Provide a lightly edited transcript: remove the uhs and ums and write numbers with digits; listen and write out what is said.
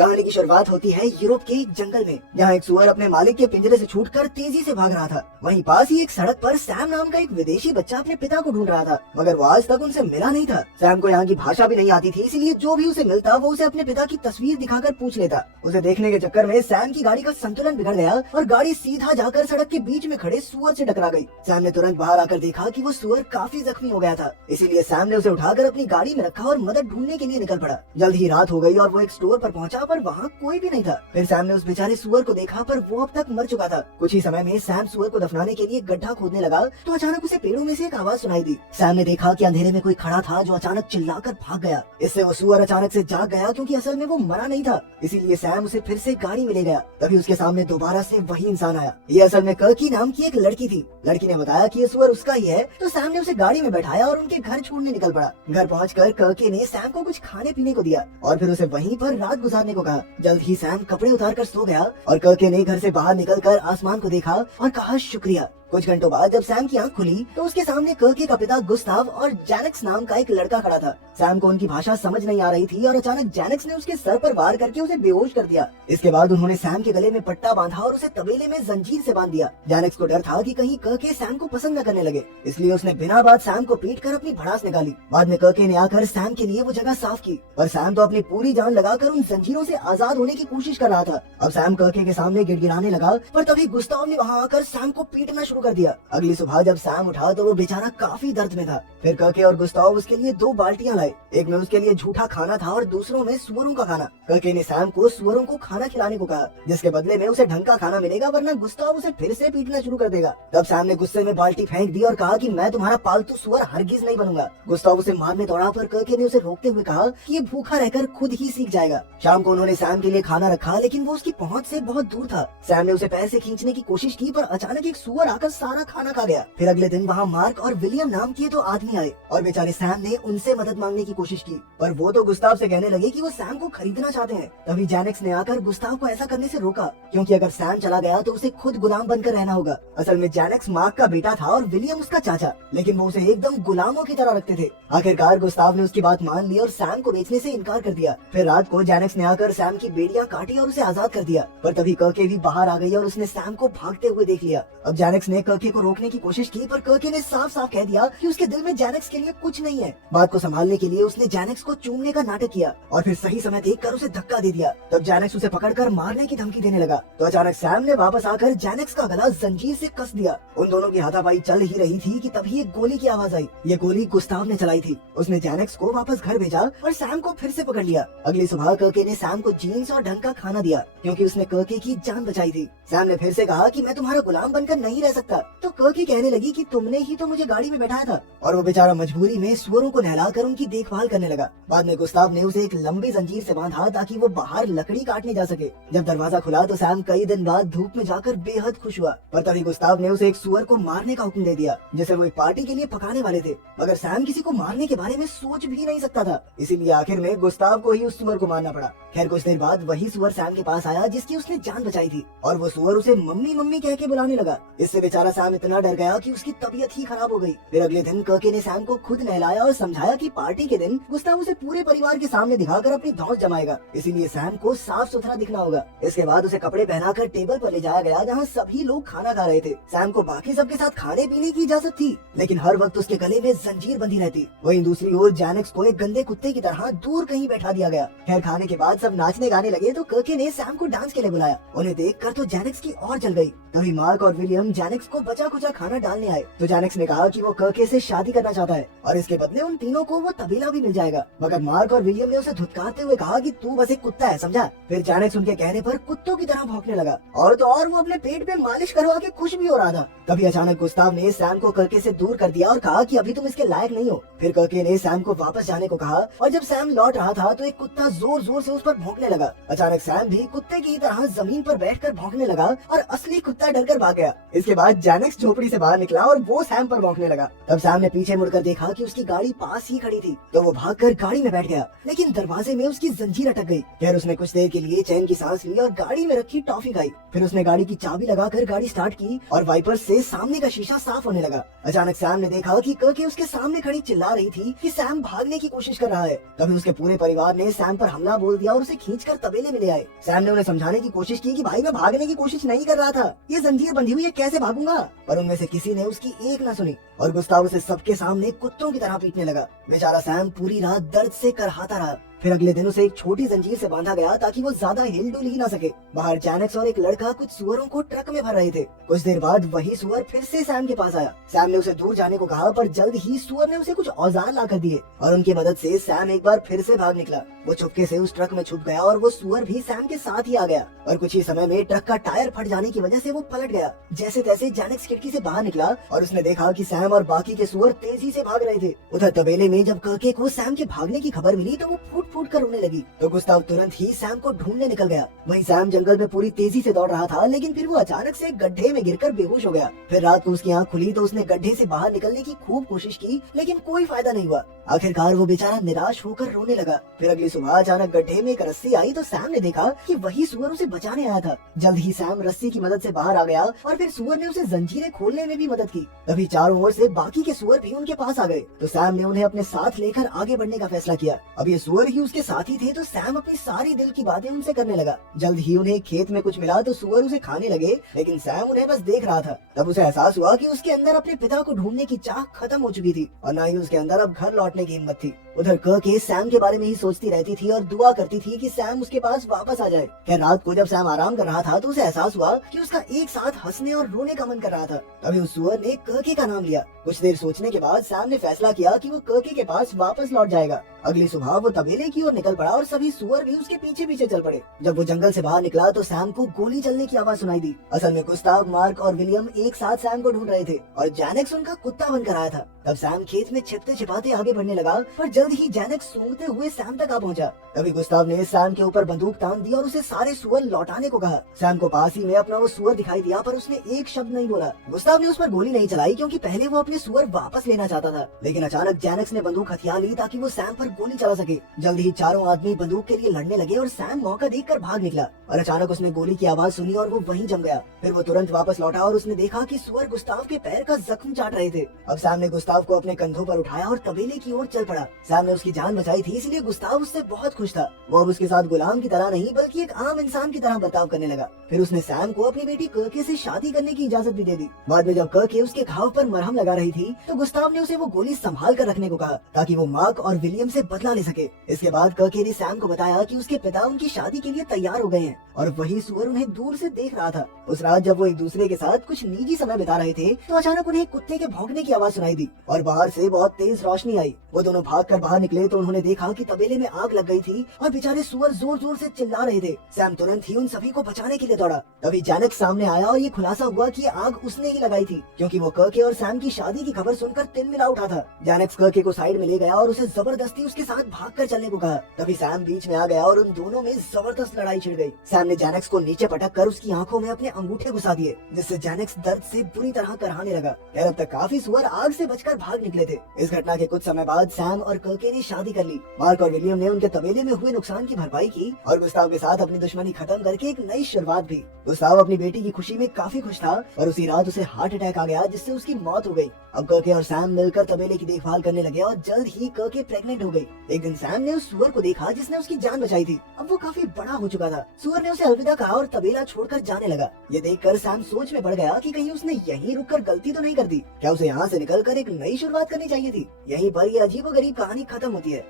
कहानी की शुरुआत होती है यूरोप के एक जंगल में, जहाँ एक सुअर अपने मालिक के पिंजरे से छूटकर तेजी से भाग रहा था। वहीं पास ही एक सड़क पर सैम नाम का एक विदेशी बच्चा अपने पिता को ढूंढ रहा था, मगर वो आज तक उनसे मिला नहीं था। सैम को यहाँ की भाषा भी नहीं आती थी, इसलिए जो भी उसे मिलता वो उसे अपने पिता की तस्वीर दिखाकर पूछ लेता। उसे देखने के चक्कर में सैम की गाड़ी का संतुलन बिगड़ गया और गाड़ी सीधा जाकर सड़क के बीच में खड़े सुअर से टकरा गई। सैम ने तुरंत बाहर आकर देखा कि वो सुअर काफी जख्मी हो गया था, इसीलिए सैम ने उसे उठाकर अपनी गाड़ी में रखा और मदद ढूंढने के लिए निकल पड़ा। जल्द ही रात हो गई और वो एक स्टोर पर पहुंचा, पर वहाँ कोई भी नहीं था। फिर सैम ने उस बेचारे सुअर को देखा, पर वो अब तक मर चुका था। कुछ ही समय में सैम सुअर को दफनाने के लिए गड्ढा खोदने लगा तो अचानक उसे पेड़ों में से एक आवाज सुनाई दी। सैम ने देखा कि अंधेरे में कोई खड़ा था जो अचानक चिल्लाकर भाग गया। इससे वो सुअर अचानक से जाग गया, क्योंकि असल में वो मरा नहीं था, इसीलिए सैम उसे फिर से गाड़ी में ले गया। तभी उसके सामने दोबारा से वही इंसान आया। ये असल में कर्की नाम की एक लड़की थी। लड़की ने बताया कि ये सुअर उसका ही है, तो सैम ने उसे गाड़ी में बैठाया और उनके घर छोड़ने निकल पड़ा। घर पहुंचकर कर्की ने सैम को कुछ खाने पीने को दिया और फिर उसे वहीं पर रात गुजारने को कहा। जल्द ही सैम कपड़े उतारकर सो गया और कर्की ने घर से बाहर निकलकर आसमान को देखा और कहा शुक्रिया। कुछ घंटों बाद जब सैम की आंख खुली तो उसके सामने कर्की का पिता गुस्ताव और जैनेक्स नाम का एक लड़का खड़ा था। सैम को उनकी भाषा समझ नहीं आ रही थी और अचानक जैनेक्स ने उसके सर पर वार करके उसे बेहोश कर दिया। इसके बाद उन्होंने सैम के गले में पट्टा बांधा और उसे तबेले में जंजीर से बांध दिया। जैनेक्स को डर था कि कहीं कर्की सैम को पसंद न करने लगे, इसलिए उसने बिना बात सैम को पीट कर अपनी भड़ास निकाली। बाद में कर्की ने आकर सैम के लिए वो जगह साफ की, पर सैम तो अपनी पूरी जान लगाकर उन जंजीरों से आजाद होने की कोशिश कर रहा था। अब सैम कर्की के सामने गिड़गिड़ाने लगा, पर तभी गुस्ताव ने वहाँ आकर सैम को पीटना शुरू कर दिया। अगली सुबह जब सैम उठा तो वो बेचारा काफी दर्द में था। फिर कर्की और गुस्ताव उसके लिए 2 बाल्टियां लाए, एक में उसके लिए झूठा खाना था और दूसरों में सुअरों का खाना। कर्की ने सैम को सुअरों को खाना खिलाने को कहा, जिसके बदले में उसे ढंग का खाना मिलेगा, वरना गुस्ताव उसे फिर से पीटना शुरू कर देगा। तब सैम ने गुस्से में बाल्टी फेंक दी और कहा कि मैं तुम्हारा पालतू सुअर हरगिज नहीं बनूंगा। गुस्ताव उसे मारने दौड़ा, पर कर्की ने उसे रोकते हुए कहा कि ये भूखा रहकर खुद ही सीख जाएगा। शाम को उन्होंने सैम के लिए खाना रखा, लेकिन वो उसकी पहुंच से बहुत दूर था। सैम ने उसे पैर से खींचने की कोशिश की, पर अचानक एक सुअर आकर सारा खाना खा गया। फिर अगले दिन वहाँ मार्क और विलियम नाम के 2 आदमी आए और बेचारे सैम ने उनसे मदद मांगने की कोशिश की, पर वो तो गुस्ताव से कहने लगे कि वो सैम को खरीदना चाहते हैं। तभी जैनेक्स ने आकर गुस्ताव को ऐसा करने से रोका, क्योंकि अगर सैम चला गया तो उसे खुद गुलाम बनकर रहना होगा। असल में जैनेक्स मार्क का बेटा था और विलियम उसका चाचा, लेकिन वो उसे एकदम गुलामों की तरह रखते थे। आखिरकार गुस्ताव ने उसकी बात मान ली और सैम को बेचने से इनकार कर दिया। फिर रात को जैनेक्स ने आकर सैम की बेड़ियां काटी और उसे आजाद कर दिया, पर तभी कर्की भी बाहर आ गई और उसने सैम को भागते हुए देख लिया। अब जैनेक्स ने कर्की को रोकने की कोशिश की, पर कर्की ने साफ साफ कह दिया कि उसके दिल में जैनेक्स के लिए कुछ नहीं है। बात को संभालने के लिए उसने जैनेक्स को चूमने का नाटक किया और फिर सही समय देखकर उसे धक्का दे दिया। तब जैनेक्स उसे पकड़कर मारने की धमकी देने लगा, तो अचानक सैम ने वापस आकर जैनेक्स का गला जंजीर से कस दिया। उन दोनों की हाथापाई चल ही रही थी कि तभी एक गोली की आवाज आई। ये गोली गुस्ताव ने चलाई थी। उसने जैनेक्स को वापस घर भेजा और सैम को फिर से पकड़ लिया। अगली सुबह कर्की ने सैम को जीन्स और ढंग का खाना दिया, क्योंकि उसने कर्की की जान बचाई थी। सैम ने फिर से कहा कि मैं तुम्हारा गुलाम बनकर नहीं रह सकता, तो कर्की कहने लगी कि तुमने ही तो मुझे गाड़ी में बैठाया था, और वो बेचारा मजबूरी में सुअरों को नहलाकर उनकी देखभाल करने लगा। बाद में गुस्ताव ने उसे एक लंबी जंजीर से बांधा ताकि वो बाहर लकड़ी काटने जा सके। जब दरवाजा खुला तो सैम कई दिन बाद धूप में जाकर बेहद खुश हुआ, पर तभी गुस्ताव ने उसे एक सुअर को मारने का हुक्म दे दिया, जिसे वो एक पार्टी के लिए पकाने वाले थे। मगर सैम किसी को मारने के बारे में सोच भी नहीं सकता था, इसीलिए आखिर में गुस्ताव को ही उस सुअर को मारना पड़ा। खैर कुछ देर बाद वही सुअर सैम के पास आया जिसकी उसने जान बचाई थी, और वो सुअर उसे मम्मी मम्मी कह के बुलाने लगा। इससे बेचारा सैम इतना डर गया कि उसकी तबीयत ही खराब हो गई। फिर अगले दिन कर्की ने सैम को खुद नहलाया और समझाया कि पार्टी के दिन गुस्ताव उसे पूरे परिवार के सामने दिखाकर अपनी धौंस जमाएगा, इसीलिए सैम को साफ सुथरा दिखना होगा। इसके बाद उसे कपड़े पहनाकर टेबल पर ले जाया गया, जहाँ सभी लोग खाना खा रहे थे। सैम को बाकी सबके साथ खाने पीने की इजाजत थी, लेकिन हर वक्त उसके गले में जंजीर बंधी रहती। वहीं दूसरी ओर जैनेक्स को एक गंदे कुत्ते की तरह दूर कहीं बैठा दिया गया। खैर खाने के बाद सब नाचने गाने लगे, तो कर्की ने सैम को डांस के लिए बुलाया। उन्हें देखकर तो जैनेक्स की और जल गई। तभी मार्क और विलियम जैनेक्स को बचा कुचा खाना डालने आए, तो जैनेक्स ने कहा कि वो कर्की से शादी करना चाहता है और इसके बदले उन तीनों को वो तबेला भी मिल जाएगा। मगर मार्क और विलियम ने उसे धुतकारते हुए कहा कि तू बस एक कुत्ता है, समझा। फिर जैनेक्स उनके कहने पर कुत्तों की तरह भौंकने लगा, और तो और वो अपने पेट पे मालिश करवा के खुश भी हो रहा था। तभी अचानक गुस्ताव ने सैम को कर्की से दूर कर दिया और कहा कि अभी तुम इसके लायक नहीं हो। फिर कर्की ने सैम को वापस जाने को कहा, और जब सैम लौट रहा था तो एक कुत्ता जोर जोर से उस पर भौंकने लगा। अचानक सैम भी कुत्ते की तरह जमीन पर बैठकर भौंकने लगा और असली कुत्ता डरकर भाग गया। इसके बाद बाद जैनेक्स झोपड़ी से बाहर निकला और वो सैम पर भौंकने लगा। तब सैम ने पीछे मुड़कर देखा कि उसकी गाड़ी पास ही खड़ी थी, तो वो भागकर गाड़ी में बैठ गया, लेकिन दरवाजे में उसकी जंजीर अटक गई। फिर उसने कुछ देर के लिए चैन की सांस ली और गाड़ी में रखी टॉफी खाई। फिर उसने गाड़ी की चाबी लगाकर गाड़ी स्टार्ट की और वाइपर से सामने का शीशा साफ होने लगा। अचानक सैम ने देखा कि कर्के उसके सामने खड़ी चिल्ला रही थी कि सैम भागने की कोशिश कर रहा है। तभी उसके पूरे परिवार ने सैम पर हमला बोल दिया और उसे खींचकर तबेले में ले आए। सैम ने उन्हें समझाने की कोशिश की कि भाई मैं भागने की कोशिश नहीं कर रहा था, ये जंजीर बंधी हुई है, कैसे भागूंगा। पर उनमें से किसी ने उसकी एक न सुनी और गुस्ताव उसे सबके सामने कुत्तों की तरह पीटने लगा। बेचारा सैम पूरी रात दर्द से करहाता रहा। फिर अगले दिन उसे एक छोटी जंजीर से बांधा गया ताकि वो ज्यादा हिल डुल ही ना सके। बाहर जैनेक्स और एक लड़का कुछ सुअरों को ट्रक में भर रहे थे। कुछ देर बाद वही सुअर फिर से सैम के पास आया। सैम ने उसे दूर जाने को कहा, पर जल्द ही सुअर ने उसे कुछ औजार ला कर दिए और उनकी मदद से सैम एक बार फिर से भाग निकला। वो चुपके से उस ट्रक में छुप गया और वो सुअर भी सैम के साथ ही आ गया। और कुछ ही समय में ट्रक का टायर फट जाने की वजह से वो पलट गया। जैसे तैसे जैनेक्स खिड़की से बाहर निकला और उसने देखा कि सैम और बाकी के सुअर तेजी से भाग रहे थे। उधर तबेले में जब कर्के को सैम के भागने की खबर मिली तो वो फूट फूट कर रोने लगी। तो गुस्ताव तुरंत ही सैम को ढूंढने निकल गया। वहीं सैम जंगल में पूरी तेजी से दौड़ रहा था, लेकिन फिर वो अचानक से एक गड्ढे में गिरकर बेहोश हो गया। फिर रात को उसकी आंख खुली तो उसने गड्ढे से बाहर निकलने की खूब कोशिश की, लेकिन कोई फायदा नहीं हुआ। आखिरकार वो बेचारा निराश होकर रोने लगा। फिर अगली सुबह अचानक गड्ढे में एक रस्सी आई तो सैम ने देखा कि वही सुअर उसे बचाने आया था। जल्द ही सैम रस्सी की मदद से बाहर आ गया और फिर सुअर ने उसे जंजीरें खोलने में भी मदद की। तभी चारों ओर से बाकी के सुअर भी उनके पास आ गए, तो सैम ने उन्हें अपने साथ लेकर आगे बढ़ने का फैसला किया। अब ये सुअर ही उसके साथ ही थे, तो सैम अपनी सारी दिल की बातें उनसे करने लगा। जल्द ही उन्हें खेत में कुछ मिला तो सुअर उसे खाने लगे, लेकिन सैम उन्हें बस देख रहा था। तब उसे एहसास हुआ कि उसके अंदर अपने पिता को ढूंढने की चाह खत्म हो चुकी थी और न ही उसके अंदर अब घर लौटने की हिम्मत थी। उधर कर्के सैम के बारे में ही सोचती रहती थी और दुआ करती थी कि सैम उसके पास वापस आ जाए। खैर रात को जब सैम आराम कर रहा था तो उसे एहसास हुआ कि उसका एक साथ हंसने और रोने का मन कर रहा था। तभी उस सुअर ने कर्के का नाम लिया। कुछ देर सोचने के बाद सैम ने फैसला किया कि वो कर्के के पास वापस लौट जाएगा। अगली सुबह वो तबेले की ओर निकल पड़ा और सभी सुअर भी उसके पीछे पीछे चल पड़े। जब वो जंगल से बाहर निकला तो सैम को गोली चलने की आवाज सुनाई दी। असल में गुस्ताव, मार्क और विलियम एक साथ सैम को ढूंढ रहे थे और जैनेक्स उनका कुत्ता बनकर आया था। तब सैम खेत में छिपते छिपाते आगे बढ़ने लगा, पर जल्द ही जैनेक्स सूंघते हुए सैम तक आ पहुंचा। तभी गुस्ताव ने सैम के ऊपर बंदूक तान दी और उसे सारे सुअर लौटाने को कहा। सैम को पास ही में अपना वो सुअर दिखाई दिया, पर उसने एक शब्द नहीं बोला। गुस्ताव ने उस पर गोली नहीं चलाई क्योंकि पहले वो अपने सुअर वापस लेना चाहता था, लेकिन अचानक जैनेक्स ने बंदूक हथियार ली ताकि वो सैम पर गोली चला सके। जल्द ही चारों आदमी बंदूक के लिए लड़ने लगे और सैम मौका देखकर भाग निकला और अचानक उसने गोली की आवाज सुनी और वो वहीं जम गया। फिर वो तुरंत वापस लौटा और उसने देखा कि सुअर गुस्ताव के पैर का जख्म चाट रहे थे। अब सैम ने गुस्ताव को अपने कंधों पर उठाया और तबेले की ओर चल पड़ा। सैम ने उसकी जान बचाई थी, इसलिए गुस्ताव उससे बहुत खुश था। वो अब उसके साथ गुलाम की तरह नहीं बल्कि एक आम इंसान की तरह बर्ताव करने लगा। फिर उसने सैम को अपनी बेटी कर्के से शादी करने की इजाजत भी दे दी। बाद में जब कर्के उसके घाव पर मरहम लगा रही थी तो गुस्ताव ने उसे वो गोली संभाल कर रखने को कहा ताकि वो मार्क और विलियम से बदला ले सके। इसके बाद कर्के ने सैम को बताया कि उसके पिता उनकी शादी के लिए तैयार हो गए हैं और वही सुअर उन्हें दूर से देख रहा था। उस रात जब वो एक दूसरे के साथ कुछ निजी समय बिता रहे थे तो अचानक उन्हें कुत्ते के भौंकने की आवाज सुनाई दी और बाहर से बहुत तेज रोशनी आई। वो दोनों भागकर बाहर निकले तो उन्होंने देखा कि तबेले में आग लग गई थी और बेचारे सुअर जोर जोर से चिल्ला रहे थे। सैम तुरंत ही उन सभी को बचाने के लिए दौड़ा। तभी जैनेक्स सामने आया और ये खुलासा हुआ कि आग उसने ही लगाई थी क्योंकि वो कर्के और सैम की शादी की खबर सुनकर तिलमिला उठा था। जैनेक्स कर्के को साइड में ले गया और उसे जबरदस्ती उसके साथ भागकर चलने को कहा। तभी सैम बीच में आ गया और उन दोनों में जबरदस्त लड़ाई छिड़ गई। सैम ने जैनेक्स को नीचे पटक कर उसकी आंखों में अपने अंगूठे घुसा दिए, जिससे जैनेक्स दर्द से बुरी तरह करहाने लगा। अब तक काफी सुअर आग से बचकर भाग निकले थे। इस घटना के कुछ समय बाद सैम और कर्के ने शादी कर ली। मार्क और विलियम ने उनके तबेले में हुए नुकसान की भरपाई की और गुस्ताव के साथ अपनी दुश्मनी खत्म करके एक नई शुरुआत भी। गुस्ताव अपनी बेटी की खुशी में काफी खुश था और उसी रात उसे हार्ट अटैक आ गया जिससे उसकी मौत हो गई। अब कर्के और सैम मिलकर तबेले की देखभाल करने लगे और जल्द ही कर्के प्रेग्नेंट हो गई। एक दिन सैम ने उस सुअर को देखा जिसने उसकी जान बचाई थी। अब वो काफी बड़ा हो चुका था। सुअर ने उसे अलविदा कहा और तबेला छोड़कर जाने लगा। ये देखकर सैम सोच में पड़ गया कि कहीं उसने यहीं रुककर गलती तो नहीं कर दी। क्या उसे यहाँ से निकलकर एक नई शुरुआत करनी चाहिए थी। यहीं पर ये अजीबोगरीब कहानी खत्म होती है।